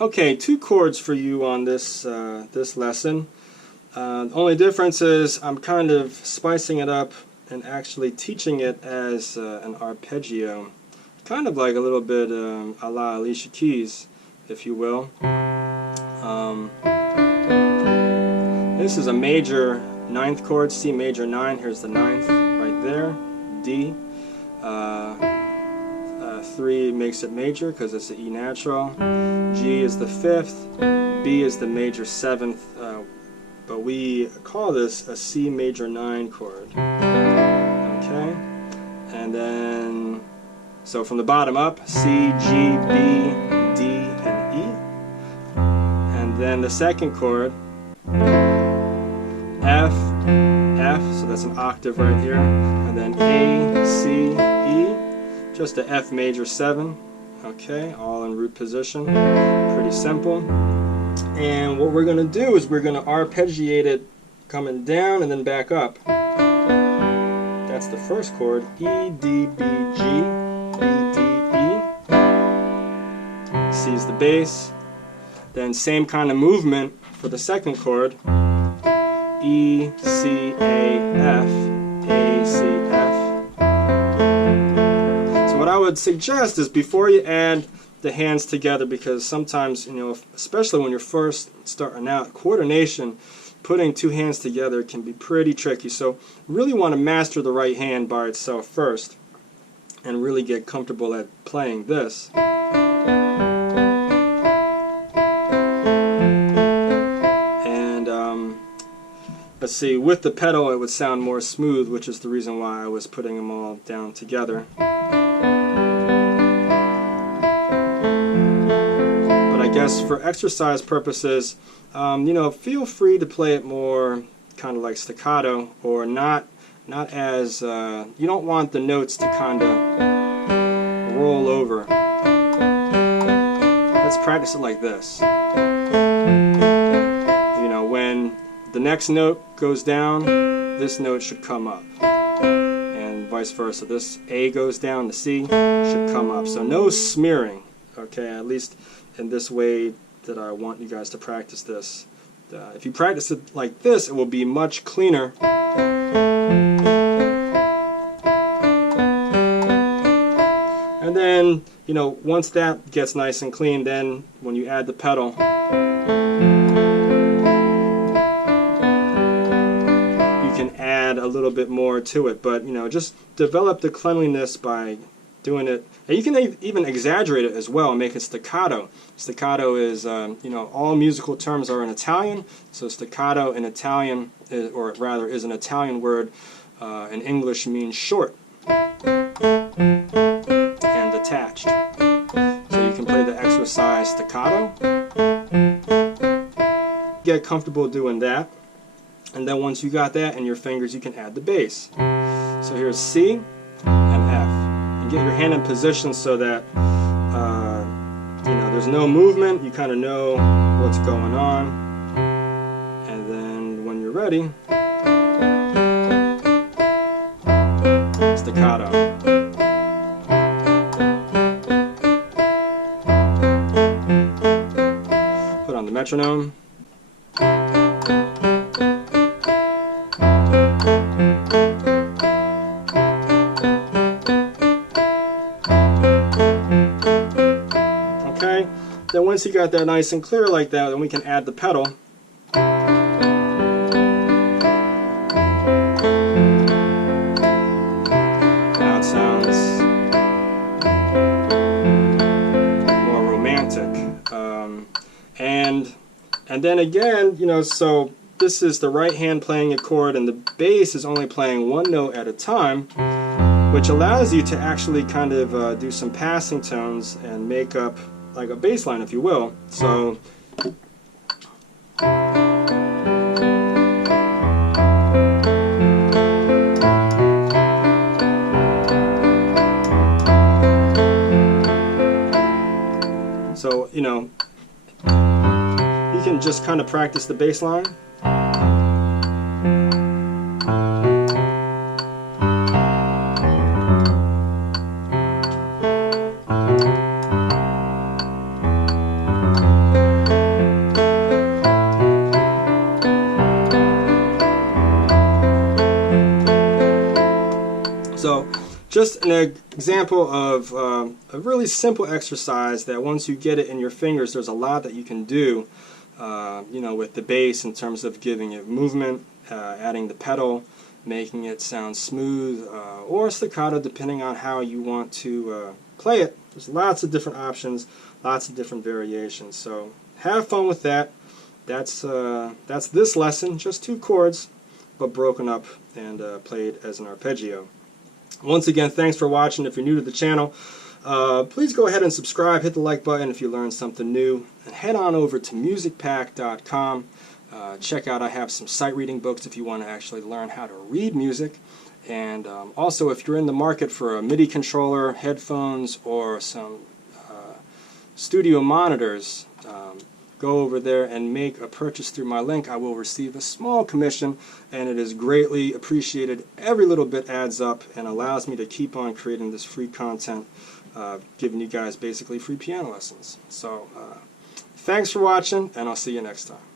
Okay, two chords for you on this this lesson. The only difference is I'm kind of spicing it up and actually teaching it as an arpeggio, kind of like a little bit a la Alicia Keys, if you will. This is a major ninth chord, C major 9. Here's the ninth right there, D. 3 makes it major because it's the E natural. G is the 5th. B is the major 7th. But we call this a C major 9 chord. Okay? And then, so from the bottom up, C, G, B, D, and E. And then the second chord, F, F, so that's an octave right here. And then A, C, E. Just a F major 7, okay, all in root position, pretty simple. And what we're going to do is we're going to arpeggiate it coming down and then back up. That's the first chord, E, D, B, G, B, D, E. C is the bass. Then same kind of movement for the second chord, E, C, A, F, A, C, F. What I would suggest is before you add the hands together, because sometimes, you know, especially when you're first starting out, coordination, putting two hands together can be pretty tricky. So really want to master the right hand by itself first and really get comfortable at playing this. And let's see, with the pedal it would sound more smooth, which is the reason why I was putting them all down together. I guess for exercise purposes, you know, feel free to play it more kind of like staccato, or not as, you don't want the notes to kind of roll over. Let's practice it like this. You know, when the next note goes down, this note should come up. And vice versa. This A goes down, the C should come up. So no smearing, okay, at least in this way that I want you guys to practice this. If you practice it like this, it will be much cleaner. And then, you know, once that gets nice and clean, then when you add the pedal, you can add a little bit more to it. But, you know, just develop the cleanliness by doing it. And you can even exaggerate it as well and make it staccato. Staccato is, you know, all musical terms are in Italian, so staccato in Italian, or rather is an Italian word, in English means short and detached. So you can play the exercise staccato. Get comfortable doing that. And then once you got that in your fingers, you can add the bass. So here's C and F. Get your hand in position so that you know, there's no movement, you kind of know what's going on, and then when you're ready, staccato. Put on the metronome. Then once you got that nice and clear like that, then we can add the pedal. Now it sounds more romantic. And then again, you know, so this is the right hand playing a chord and the bass is only playing one note at a time, which allows you to actually kind of do some passing tones and make up like a bass line, if you will. So you know, you can just kind of practice the bass line. just an example of a really simple exercise that once you get it in your fingers, there's a lot that you can do, you know, with the bass in terms of giving it movement, adding the pedal, making it sound smooth or staccato, depending on how you want to play it. There's lots of different options, lots of different variations. So have fun with that. That's this lesson, just 2 chords, but broken up and played as an arpeggio. Once again, thanks for watching. If you're new to the channel, please go ahead and subscribe, hit the like button if you learned something new, and head on over to musicpack.com. Check out, I have some sight reading books if you want to actually learn how to read music. And also, if you're in the market for a MIDI controller, headphones, or some studio monitors, go over there and make a purchase through my link. I will receive a small commission, and it is greatly appreciated. Every little bit adds up and allows me to keep on creating this free content, giving you guys basically free piano lessons. So thanks for watching, and I'll see you next time.